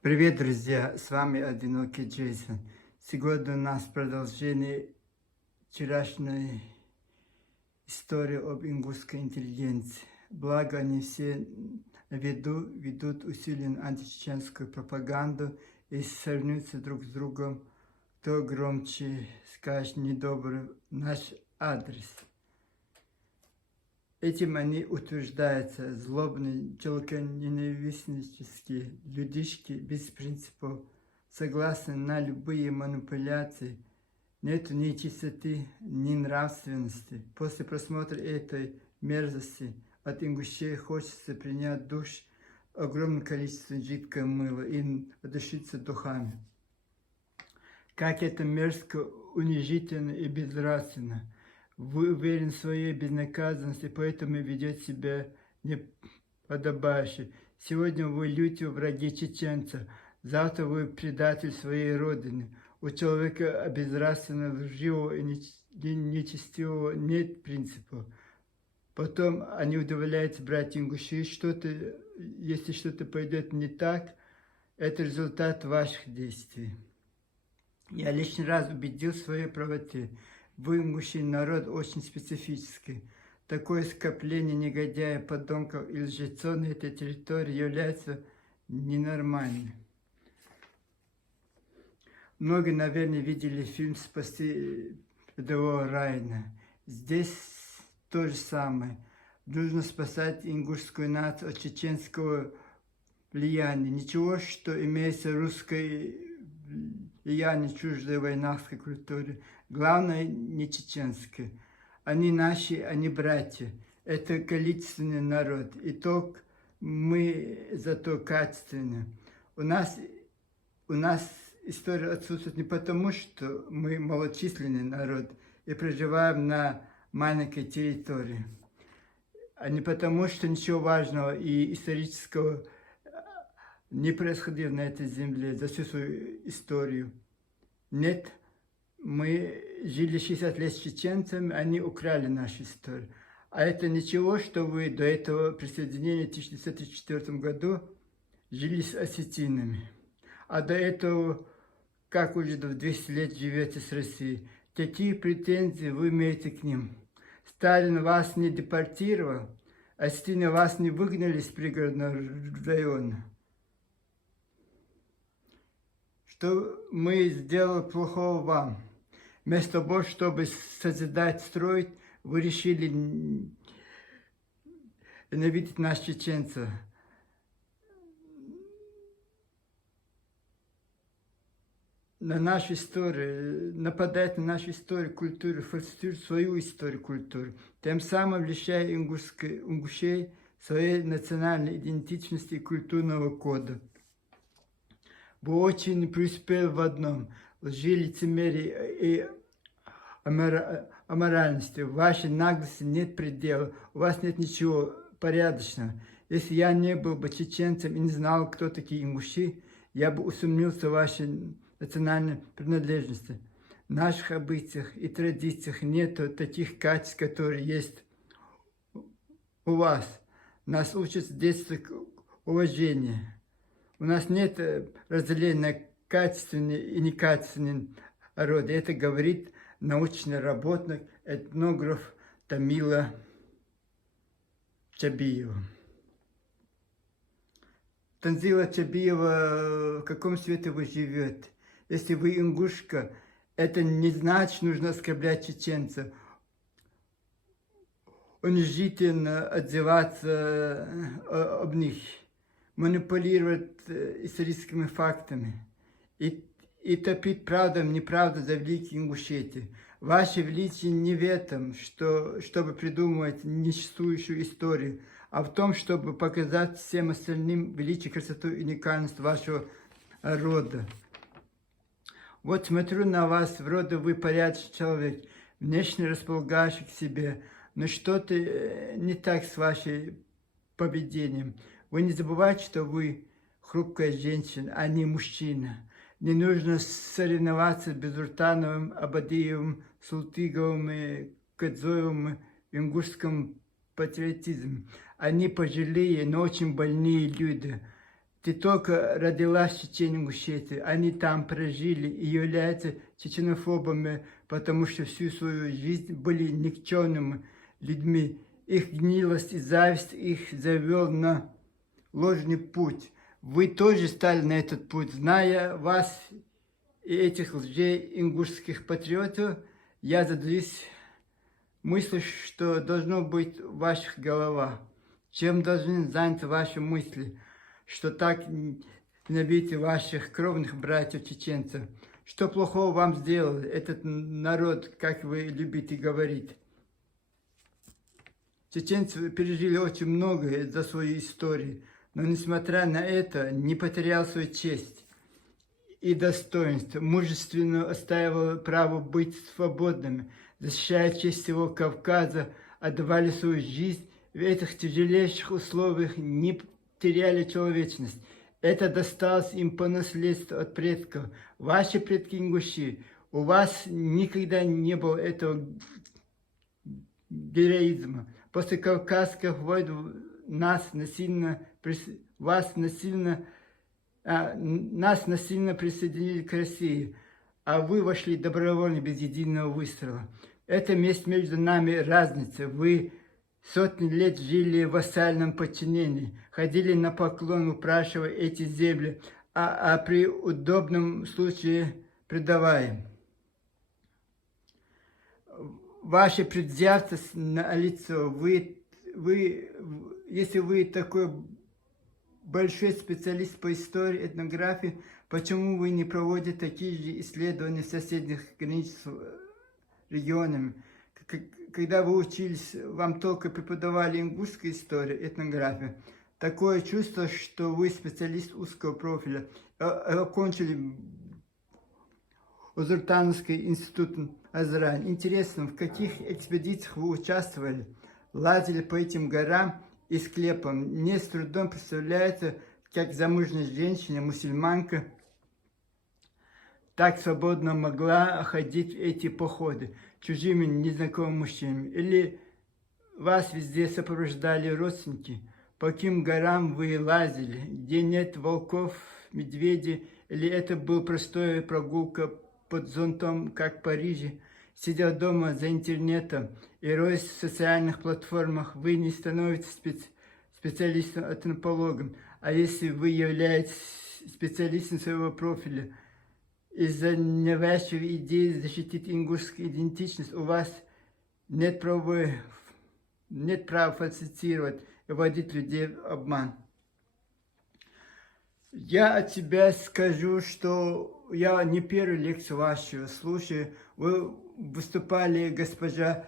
Привет, друзья! С вами Одинокий Джейсон. Сегодня у нас продолжение вчерашней истории об ингушской интеллигенции. Благо, они все на виду ведут усиленную античеченскую пропаганду и соревнуются друг с другом, кто громче скажет недобрый наш адрес. Этим они утверждаются злобные, человеконенавистнические людишки без принципов, согласны на любые манипуляции. Нету ни чистоты, ни нравственности. После просмотра этой мерзости от ингушей хочется принять душ огромное количество жидкого мыла и отдышиться духами. Как это мерзко, унижительно и безнравственно. Вы уверены в своей безнаказанности, поэтому ведете себя неподобающе. Сегодня вы лютые враги чеченцев, завтра вы предатель своей родины. У человека безнравственного, лживого и нечестивого нет принципов. Потом они удивляются, братья ингуши, если что-то пойдет не так, это результат ваших действий. Я лишний раз убедил в своей правоте. Вы, мужчина, народ очень специфический. Такое скопление негодяев, подонков и лжецов на этой территории является ненормальным. Многие, наверное, видели фильм «Спасти рядового Райана». Здесь то же самое. Нужно спасать ингушскую нацию от чеченского влияния. Ничего, что имеется русское влияние чуждой войнарской культуры. Главное, не чеченское. Они наши, они братья. Это количественный народ. Итог мы зато качественный. У нас история отсутствует не потому, что мы малочисленный народ и проживаем на маленькой территории, а не потому, что ничего важного и исторического не происходило на этой земле за всю свою историю. Нет, мы жили 60 лет с чеченцами, они украли нашу историю. А это ничего, что вы до этого присоединения в 1934 году жили с осетинами. А до этого, как уже до 200 лет живете с Россией. Какие претензии вы имеете к ним? Сталин вас не депортировал, осетины вас не выгнали из пригородного района. Что мы сделали плохого вам? Вместо того, чтобы созидать, строить, вы решили ненавидеть нас, чеченцев. На нашу историю, нападать на нашу историю, культуру, фальсифицирует свою историю, культуру, тем самым лишая ингушей своей национальной идентичности и культурного кода. Вы очень преуспели в одном – лжи, лицемерие и аморальности. В вашей наглости нет предела, у вас нет ничего порядочного. Если я не был бы чеченцем и не знал, кто такие ингуши, я бы усомнился в вашей национальной принадлежности. В наших обычаях и традициях нет таких качеств, которые есть у вас. Нас учат с детства к уважению. У нас нет разделения на качественный и некачественный роды. Это говорит научный работник, этнограф Тамила Чабиева. Танзила Чабиева, в каком свете вы живете? Если вы ингушка, это не значит, что нужно оскорблять чеченцев, унижительно отзываться об них, манипулировать историческими фактами и топить правду, неправду за великие Ингушетии. Ваше величие не в этом, чтобы придумывать несуществующую историю, а в том, чтобы показать всем остальным величие, красоту и уникальность вашего рода. Вот смотрю на вас, вроде вы порядочный человек, внешне располагающий к себе, но что-то не так с вашим поведением. Вы не забывайте, что вы хрупкая женщина, а не мужчина. Не нужно соревноваться с Безуртановым, Абадиевым, Султыговым и Кадзоевым в ингушском патриотизме. Они пожилые, но очень больные люди. ты только родилась в Чечне-Ингушетии, они там прожили и являются чеченофобами, потому что всю свою жизнь были никчемными людьми. Их гнилость и зависть их завел на ложный путь. Вы тоже стали на этот путь, зная вас и этих лжеингушских патриотов, я задаюсь мыслью, что должно быть в ваших головах. Чем должны заняться ваши мысли, что так ненавидите ваших кровных братьев-чеченцев? Что плохого вам сделал этот народ, как вы любите говорить? Чеченцы пережили очень многое за свою историю, но несмотря на это не потерял свою честь и достоинство, мужественно отстаивал право быть свободными, защищая честь всего Кавказа, отдавали свою жизнь в этих тяжелейших условиях, не теряли человечность. Это досталось им по наследству от предков. Ваши предки ингуши, у вас никогда не было этого героизма. После Кавказских войн нас насильно присоединили к России, а вы вошли добровольно без единого выстрела. Это между нами разница. Вы сотни лет жили в вассальном подчинении, ходили на поклон, упрашивая эти земли, а при удобном случае предавая. Ваше предвзятство на лицо, если вы такой большой специалист по истории, этнографии, почему вы не проводите такие же исследования в соседних граничных регионах? Когда вы учились, вам только преподавали ингушскую историю, этнографию. Такое чувство, что вы специалист узкого профиля. Окончили Узуртанский институт Азрань. Интересно, в каких экспедициях вы участвовали? Лазили по этим горам и склепам. Мне с трудом представляется, как замужняя женщина, мусульманка, так свободно могла ходить в эти походы чужими незнакомыми мужчинами. Или вас везде сопровождали родственники? По каким горам вы лазили, где нет волков, медведей? Или это была простая прогулка под зонтом, как в Париже? Сидя дома за интернетом и роясь в социальных платформах, вы не становитесь специалистом-антропологом. А если вы являетесь специалистом своего профиля, из-за навязчивой идеи защитить ингушскую идентичность, у вас нет права фальсифицировать и вводить людей в обман. Я от себя скажу, что я не первую лекцию вашу слушаю. Вы выступали, госпожа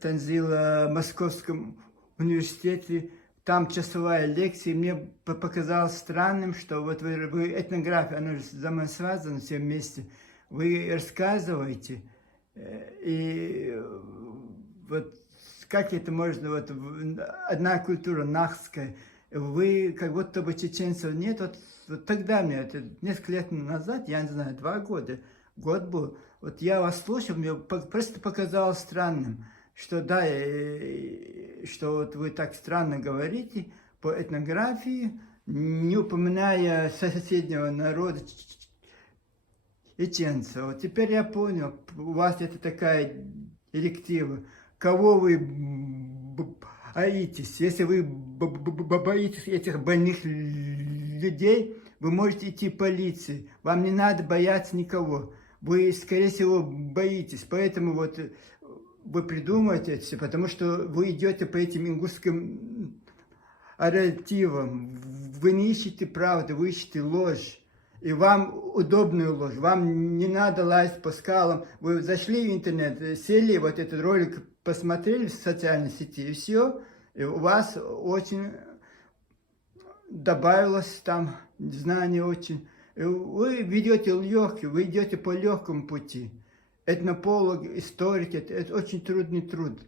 Танзила, в Московском университете. Там часовая лекция. Мне показалось странным, что вот вы этнография, она же взаимосвязана все вместе. Вы рассказываете, и вот как это можно, вот одна культура нахская, вы как будто бы чеченцев нет. Вот тогда мне, это несколько лет назад, я не знаю, 2 года, год был, вот я вас слушал, мне просто показалось странным, что да, что вот вы так странно говорите по этнографии, не упоминая соседнего народа чеченцев. Вот теперь я понял, у вас это такая директива. Кого вы боитесь? Если вы боитесь этих больных людей, вы можете идти в полицию. Вам не надо бояться никого. Вы, скорее всего, боитесь. Поэтому вот вы придумаете это все, потому что вы идете по этим ингушским нарративам. Вы не ищете правду, вы ищете ложь. И вам удобную ложь. Вам не надо лазить по скалам. Вы зашли в интернет, сели, вот этот ролик посмотрели в социальной сети, и все. И у вас очень добавилось там знаний очень. И вы ведете легкий, вы идете по легкому пути. Этнополог, историк, это очень трудный труд.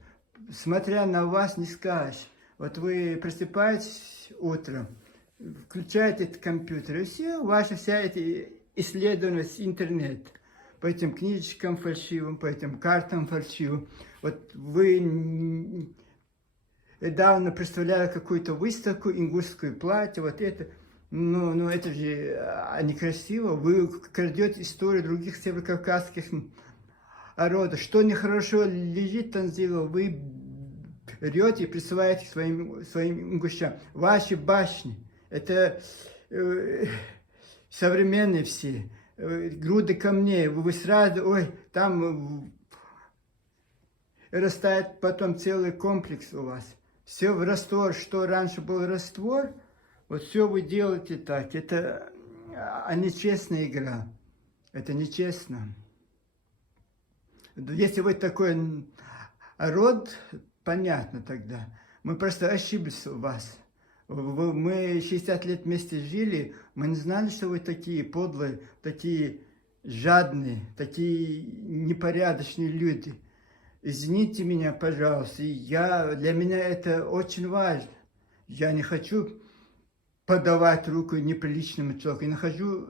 Смотря на вас, не скажешь. Вот вы просыпаетесь утром, включаете этот компьютер, и все, ваша вся эта исследование с интернета. По этим книжечкам фальшивым, по этим картам фальшивым. Вот вы недавно представляли какую-то выставку, ингушское платье, вот это. Ну это же некрасиво. Вы крадете историю других северокавказских народов. Что нехорошо лежит, Танзила, вы берете и присылаете к своим ингушам. Ваши башни, это современные все, груды камней, вы сразу, ой, там растает потом целый комплекс у вас. Все в раствор, что раньше был раствор, вот все вы делаете так. Это нечестная игра. Это нечестно. Если вы такой род, понятно тогда. Мы просто ошиблись в вас. Мы 60 лет вместе жили, мы не знали, что вы такие подлые, такие жадные, такие непорядочные люди. Извините меня, пожалуйста, для меня это очень важно. Я не хочу подавать руку неприличному человеку,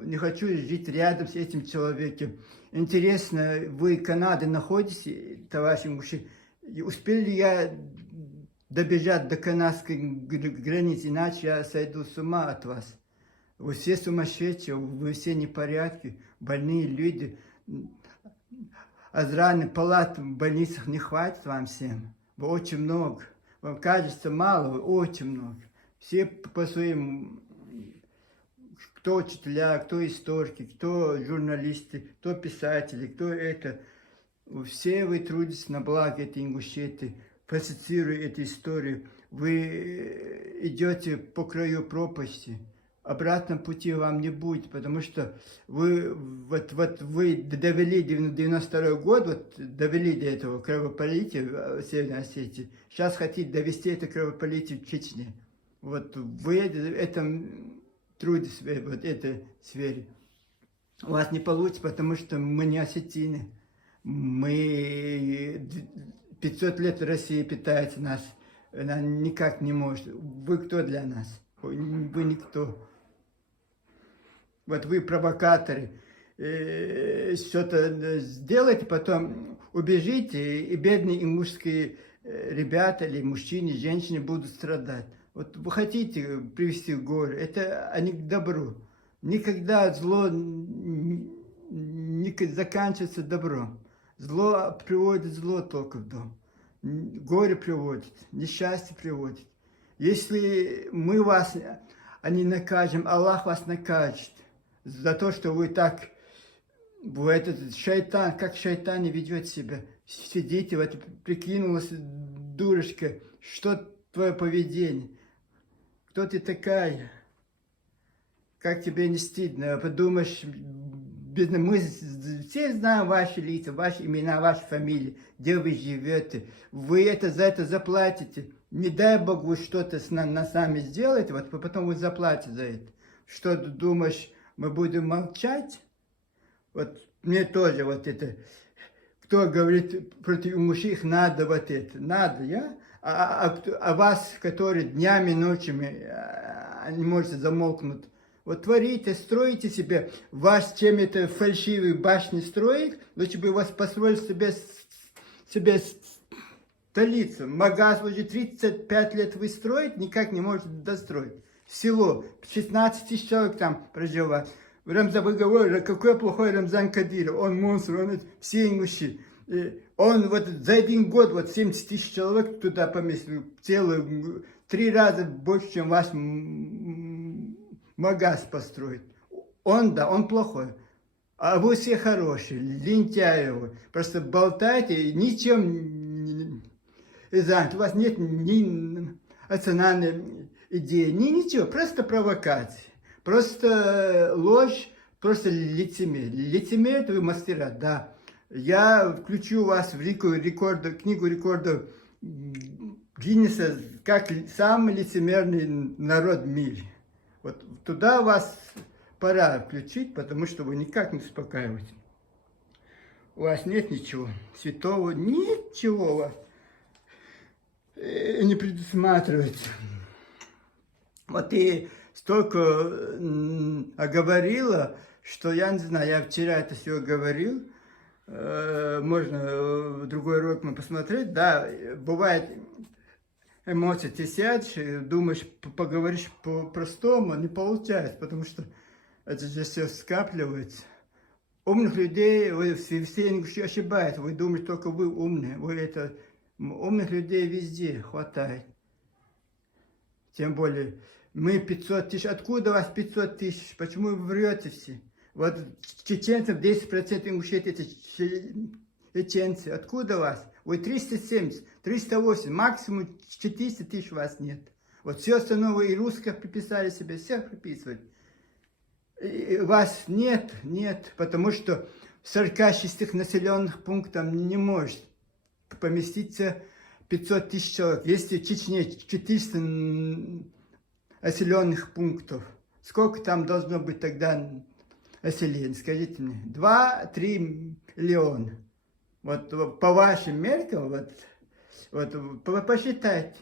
не хочу жить рядом с этим человеком. Интересно, вы в Канаде находитесь, товарищи мужчины, успел ли я добежать до канадской границы, иначе я сойду с ума от вас. Вы все сумасшедшие, вы все непорядки, больные люди. Озраны палат в больницах не хватит вам всем. Вы очень много. Вам кажется мало, вы очень много. Все по своим, кто учителя, кто историки, кто журналисты, кто писатели, кто это. Все вы трудитесь на благо этой Ингушетии, фальсифицируя эту историю. Вы идете по краю пропасти. Обратного пути вам не будет, потому что вы довели 92 год, довели до этого кровопролития в Северной Осетии. Сейчас хотите довести это кровопролитие в Чечне. Вот вы этом трудитесь, вот этой сфере. У вас не получится, потому что мы не осетины. Мы 500 лет Россия питается нас. Она никак не может. Вы кто для нас? Вы никто. Вот вы провокаторы, что-то сделаете, потом убежите, и бедные ингушские ребята или мужчины, женщины будут страдать. Вот вы хотите привести в горе, это не к добру. Никогда зло не заканчивается добром. Зло приводит зло только в дом. Горе приводит, несчастье приводит. Если мы вас не накажем, Аллах вас накажет. За то, что вы так, вы этот шайтан, как шайтан не ведет себя. Сидите, вот прикинулась дурочка, что твое поведение? Кто ты такая? Как тебе не стыдно? Подумаешь, мы все знаем ваши лица, ваши имена, ваши фамилии, где вы живете. Вы за это заплатите. Не дай Бог вы что-то сами сделаете, вот потом вы заплатите за это. Что ты думаешь, мы будем молчать? Вот мне тоже вот это, кто говорит против мужчин, надо вот это, надо, я? А вас, которые днями, ночами не можете замолкнуть, вот творите, строите себе, вас чем-то фальшивые башни строить, лучше бы вас построили себе столицу. Магаз уже 35 лет вы строите, никак не можете достроить. Село, 16 тысяч человек там проживает. Рамзан, вы говорите, какой плохой Рамзан Кадиров, он монстр, он все ингуши. Он вот за один год вот 70 тысяч человек туда поместил, целую, 3 раза больше, чем ваш магаз построит. Он плохой. А вы все хорошие, лентяи вы. Просто болтаете, ничем не заняты. У вас нет ни национальной идеи, ничего, просто провокации. Просто ложь, просто лицемерие. Лицемерие это вы мастера, да. Я включу вас в книгу рекордов Гиннеса как самый лицемерный народ в мире. Вот туда вас пора включить, потому что вы никак не успокаиваете. У вас нет ничего святого, ничего у вас не предусматривается. Вот и столько оговорила, что я не знаю, я вчера это все говорил, можно в другой урок мы посмотреть, да, бывает, эмоции. Ты сядешь, думаешь, поговоришь по-простому, не получается, потому что это же все скапливается. Умных людей, вы все ошибаются, вы думаете, только вы умные. Умных людей везде хватает. Тем более, мы 500 тысяч. Откуда у вас 500 тысяч? Почему вы врете все? Вот чеченцев 10% ингушетии это чеченцы. Откуда у вас? Вы 370, 380, максимум 400 тысяч у вас нет. Вот все остальное вы и русских приписали себе, всех приписывали. И вас нет, потому что в 46 населенных пунктах не может поместиться 500 тысяч человек. Если в Чечне 400 населенных пунктов, сколько там должно быть тогда населения? Скажите мне, 2-3 миллиона. Вот по вашим меркам, посчитайте,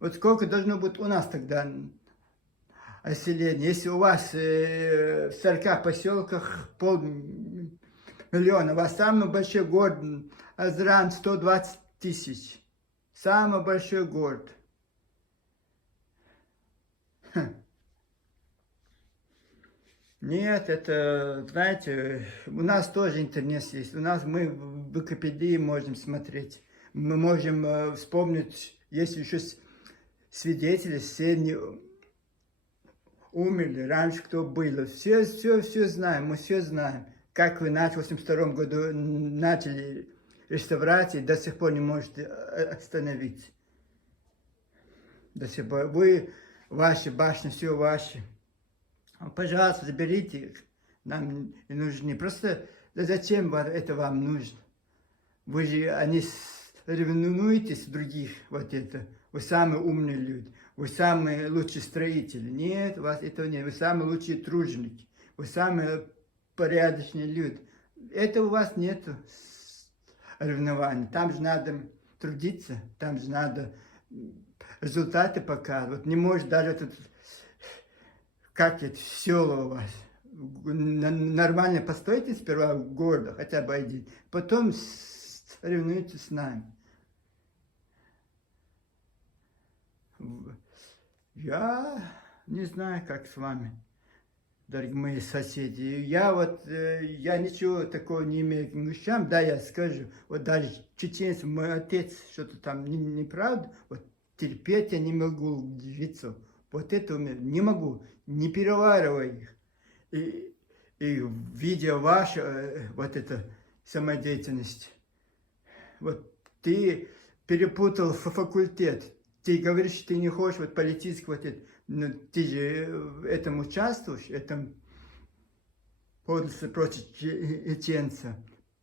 вот сколько должно быть у нас тогда населения. Если у вас в 40 поселках полмиллиона, у вас самый большой город Азран 120 тысяч. Самый большой город. Нет, это, знаете, у нас тоже интернет есть. Мы в Википедии можем смотреть. Мы можем вспомнить, если еще свидетели, все не умерли, раньше кто было. Все знаем, мы все знаем. Как вы в 1982 году начали реставрацию, до сих пор не можете остановиться. До сих пор. Вы, ваши башни, все ваши. Пожалуйста, заберите их. Нам не нужны. Просто зачем это вам нужно? Вы же, они соревнуетесь других, вот это. Вы самые умные люди. Вы самые лучшие строители. Нет, у вас этого нет. Вы самые лучшие труженики. Вы самые порядочные люди. Это у вас нету соревнований. Там же надо трудиться, там же надо результаты показывать. Не может даже этот, как это, село у вас. Нормально постойте сперва в городе, хотя бы один. Потом соревнуйтесь с нами. Я не знаю, как с вами, дорогие мои соседи. Я ничего такого не имею к ингушам. Да, я скажу, вот даже чеченцы, мой отец, что-то там неправда, вот терпеть я не могу в лицо. Вот это у меня не могу, не перевариваю их. И видя вашу вот эту самодеятельность, вот ты перепутал факультет. Ты говоришь, что ты не хочешь вот политический вот это, но ты же в этом участвуешь, этом подлости против чеченца.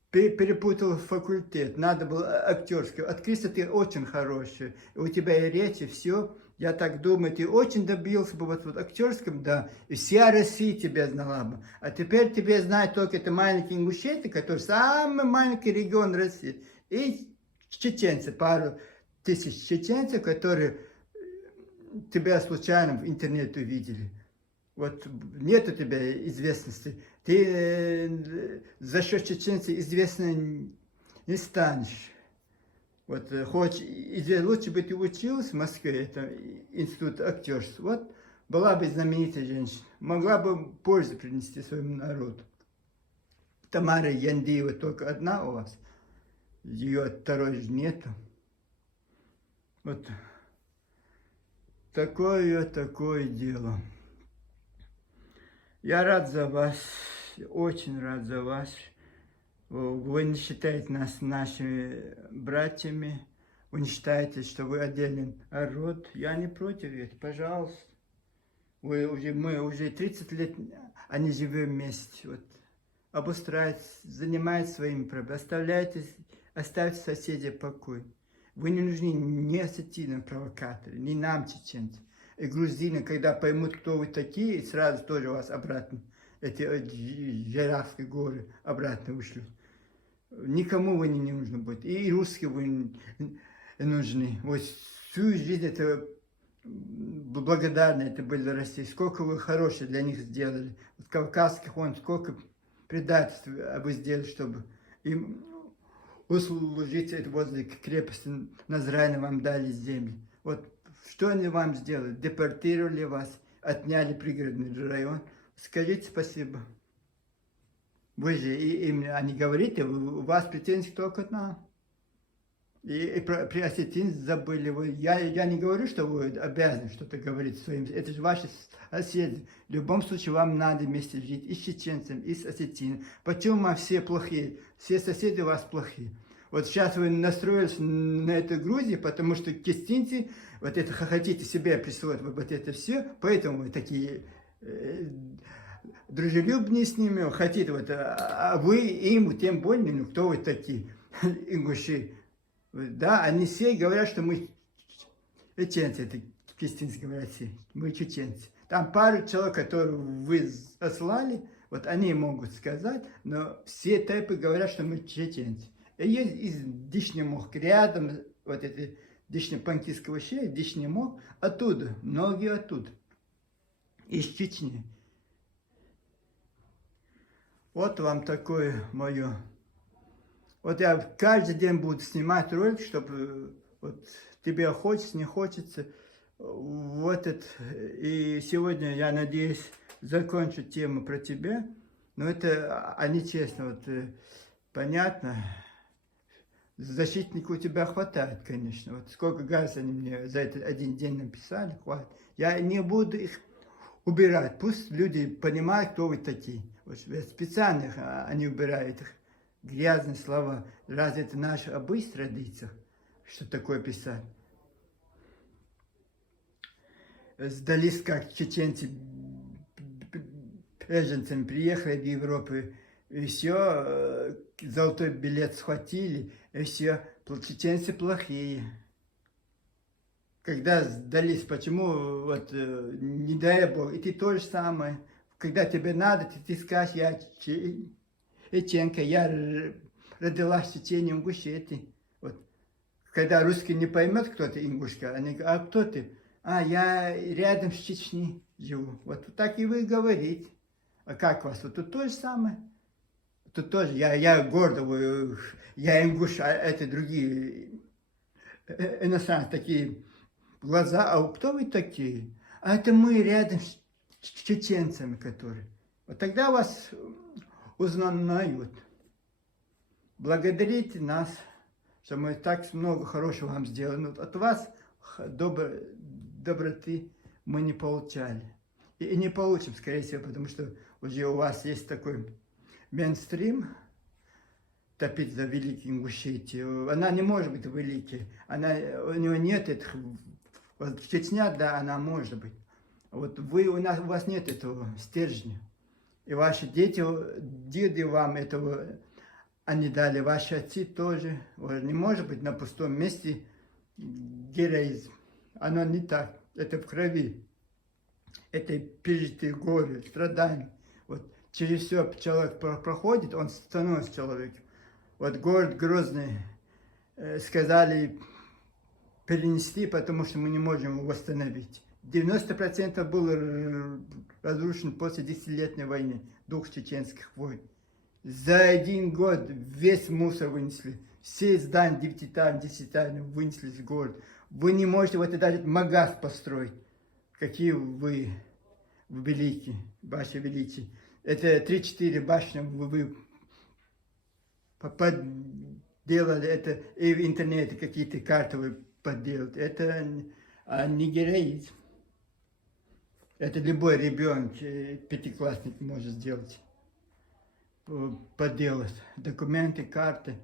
Перепутал факультет, надо было актерский. Открыться ты очень хороший, у тебя и речи, все. Я так думаю, ты очень добился бы вот актерском, да, и вся Россия тебя знала бы. А теперь тебя знает только это маленький Ингушетия, который самый маленький регион России. И чеченцы, пару тысяч чеченцев, которые тебя случайно в интернете увидели. Вот нет у тебя известности. Ты за счет чеченцев известным не станешь. Вот хочешь, лучше бы ты учился в Москве, это институт актерства. Вот была бы знаменитая женщина, могла бы пользу принести своему народу. Тамара Яндиева только одна у вас, ее второй же нету. Вот такое дело. Я рад за вас, очень рад за вас. Вы не считаете нас нашими братьями, вы не считаете, что вы отдельный народ. Я не против этого, пожалуйста. Мы уже 30 лет, они живем вместе. Вот, обустраивайтесь, занимайтесь своими проблемами, оставьте соседей в покое. Вы не нужны ни осетинам провокаторы, ни нам, чеченцы. И грузины, когда поймут, кто вы такие, сразу тоже вас обратно, эти Жирафские горы, обратно ушлют. Никому вы не нужны будете. И русские вы не нужны. Вот всю жизнь это благодарны это были России. Сколько вы хорошего для них сделали. Вот кавказских сколько предательств вы сделали, чтобы им услужить возле крепости Назрани вам дали земли. Вот что они вам сделали? Депортировали вас, отняли пригородный район. Скажите спасибо. Вы же им не говорите, у вас претензии только к нам. И при осетин забыли вы. Я не говорю, что вы обязаны что-то говорить своим. Это же ваши соседи. В любом случае вам надо вместе жить и с чеченцем, и с осетином. Почему все плохие? Все соседи у вас плохие. Вот сейчас вы настроились на эту Грузию, потому что кистинцы, вот это хотите себе присвоить вот это все, поэтому вы такие дружелюбные с ними, хотите вот, а вы им тем более, ну кто вы такие, ингуши? Да, они все говорят, что мы чеченцы, это кистинцы говорят все, мы чеченцы. Там пару человек, которые вы ослали, вот они могут сказать, но все тайпы говорят, что мы чеченцы. И есть из Дишнемох, рядом, вот это Дишнепанкистского шея, Дишнемох, оттуда, многие оттуда, из Чечни. Вот вам такое мое. Вот я каждый день буду снимать ролик, чтобы вот, тебе хочется, не хочется. Вот это. И сегодня, я надеюсь, закончу тему про тебя. Но это нечестно, вот понятно. Защитника у тебя хватает, конечно. Вот сколько газа они мне за этот один день написали, хватит. Я не буду их убирать. Пусть люди понимают, кто вы такие. Вот специально они убирают их. Грязные слова. Разве это наша обычай традиция? Что такое писать? Сдались, как чеченцы беженцами приехали в Европу, и все, золотой билет схватили, и все, чеченцы плохие. Когда сдались, почему, вот, не дай Бог, и ты то же самое. Когда тебе надо, ты скажешь, я чеченка, я родилась в Чечне, Ингушетии. Вот. Когда русский не поймет, кто ты, ингушка, они говорят, а кто ты? А, я рядом с Чечней живу. Вот так и вы говорите. А как вас? Вот тут то же самое. Тут тоже, я гордо, я ингуш, а это другие иностранцы, такие глаза. А кто вы такие? А это мы рядом с чеченцами, которые. Вот тогда вас узнают. Благодарите нас, что мы так много хорошего вам сделали. Но от вас доброты мы не получали. И не получим, скорее всего, потому что уже у вас есть такой мейнстрим, топить за великий Ингушетию. Она не может быть великой. У нее нет этих... Вот в Чечне, да, она может быть. Вот у вас нет этого стержня. И ваши дети, деды вам этого, они дали, ваши отцы тоже. Не может быть на пустом месте героизм. Оно не так. Это в крови. Это пережитые горе, страдания. Вот через все человек проходит, он становится человеком. Вот город Грозный сказали перенести, потому что мы не можем его восстановить. 90% был разрушен после 10-летней войны, двух чеченских войн. За один год весь мусор вынесли. Все здания 9-этажные, 10-этажные вынесли из города. Вы не можете вот даже магаз построить. Какие вы великие, ваше величие. Это 3-4 башни вы подделали, это и в интернете какие-то карты вы подделали. Это не героизм. Это любой ребенок, пятиклассник может сделать. Подделать документы, карты.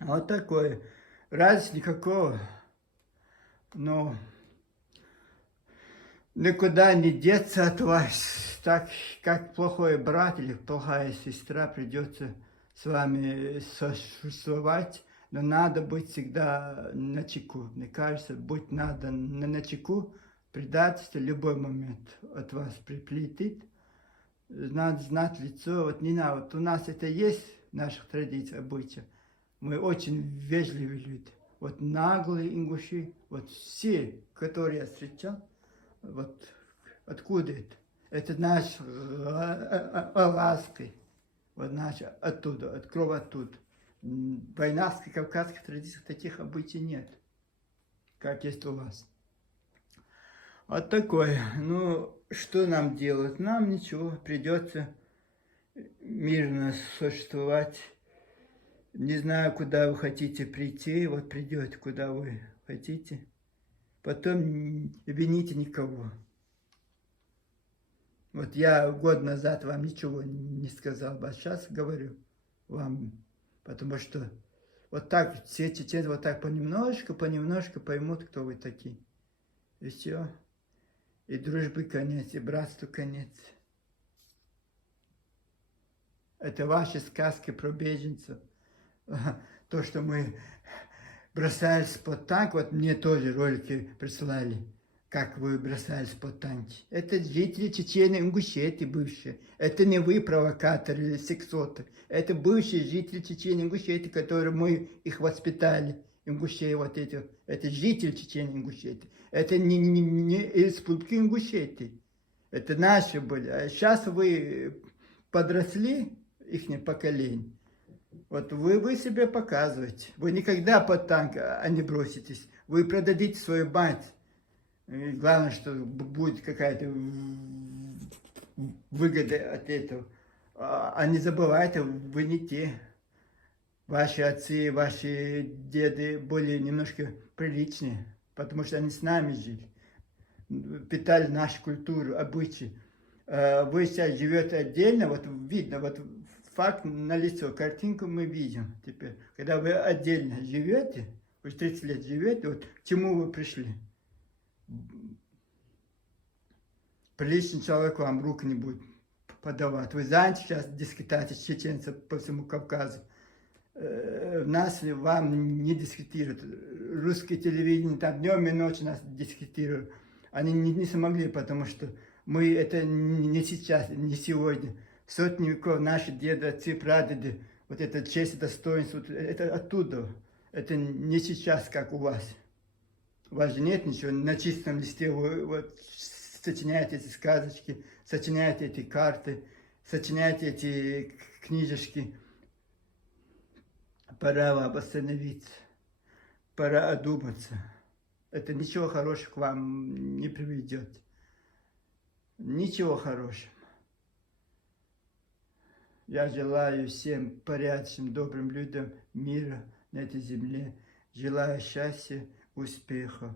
Вот такое. Радости никакого. Но никуда не деться от вас. Так как плохой брат или плохая сестра придется с вами существовать. Но надо быть всегда начеку. Мне кажется, быть надо начеку. Предательство в любой момент от вас приплетит. Надо знать лицо. Вот не надо. Вот у нас это есть в наших традициях, обычаях. Мы очень вежливые люди. Вот наглые ингуши, вот все, которые я встречал, вот откуда это? Это наш лаской. Вот наш оттуда, от крови оттуда. В байнавских, кавказских традициях таких обычаев нет. как есть у вас. Вот такое. Ну, что нам делать? Нам ничего, придется мирно существовать. Не знаю, куда вы хотите прийти, вот придете, куда вы хотите. Потом не вините никого. Вот я год назад вам ничего не сказал, а сейчас говорю вам, потому что вот так все чеченцы вот так понемножку поймут, кто вы такие. И все. И дружбы конец, и братству конец. Это ваши сказки про беженцев. То, что мы бросались под танк, вот мне тоже ролики присылали, как вы бросались под танки. Это жители Чечни, Ингушетии бывшие. Это не вы, провокаторы или сексоты. Это бывшие жители Чечни, Ингушетии, которые мы их воспитали. Ингушей вот эти. Это жители Чечни, Ингушетии. Это не из республики Ингушетии. Это наши были. А сейчас вы подросли, их поколение. Вот вы себе показываете. Вы никогда под танк не броситесь. Вы продадите свою мать. И главное, что будет какая-то выгода от этого. А не забывайте, вы не те. Ваши отцы, ваши деды были немножко приличнее, потому что они с нами жили. Питали нашу культуру, обычаи. Вы сейчас живете отдельно, вот видно, вот факт налицо, картинку мы видим теперь. Когда вы отдельно живете, уже 30 лет живете, вот к чему вы пришли? Приличный человек вам руку не будет подавать. Вы знаете, сейчас дискутации чеченцев по всему Кавказу. Нас вам не дискутируют. Русское телевидение там днем и ночью нас дискутируют. Они не смогли, потому что мы это не сейчас, не сегодня. Сотни веков наши деды, отцы, прадеды, вот эта честь и достоинство, это оттуда. Это не сейчас, как у вас. У вас же нет ничего, на чистом листе вы вот сочиняете эти сказочки, сочиняете эти карты, сочиняете эти книжечки. Пора вам остановиться, пора одуматься. Это ничего хорошего к вам не приведет. Ничего хорошего. Я желаю всем порядочным, добрым людям мира на этой земле. Желаю счастья, успеха.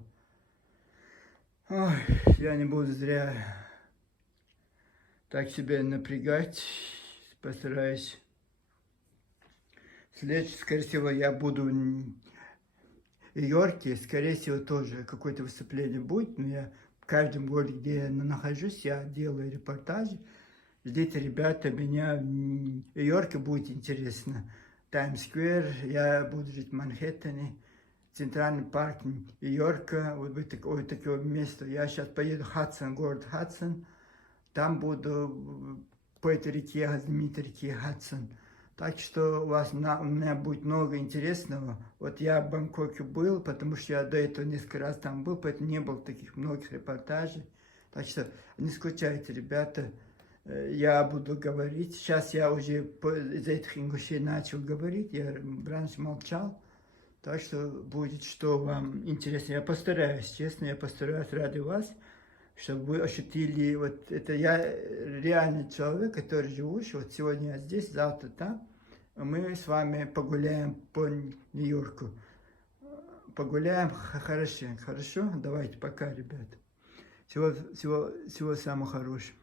Ой, я не буду зря так себя напрягать. Постараюсь. Следующее, скорее всего, я буду в Йорке. Скорее всего, тоже какое-то выступление будет. Но я в каждом городе, где я нахожусь, я делаю репортажи. Ждите, ребята, меня в Йорке будет интересно. Таймс-сквер, я буду жить в Манхэттене, Центральный парк Нью-Йорка, вот такое место. Я сейчас поеду в Хадсон, город Хадсон, там буду по этой реке, знаменитой реке Хадсон. Так что у меня будет много интересного. Вот я в Бангкоке был, потому что я до этого несколько раз там был, поэтому не было таких многих репортажей. Так что не скучайте, ребята. Я буду говорить. Сейчас я уже из этих ингушей начал говорить. Я раньше молчал. Так что будет, что вам интересно. Я постараюсь, честно, я постараюсь ради вас, чтобы вы ощутили, вот это я реальный человек, который живущий, вот сегодня я здесь, завтра там. Мы с вами погуляем по Нью-Йорку. Погуляем хорошо, хорошо? Давайте, пока, ребята. Всего самого хорошего.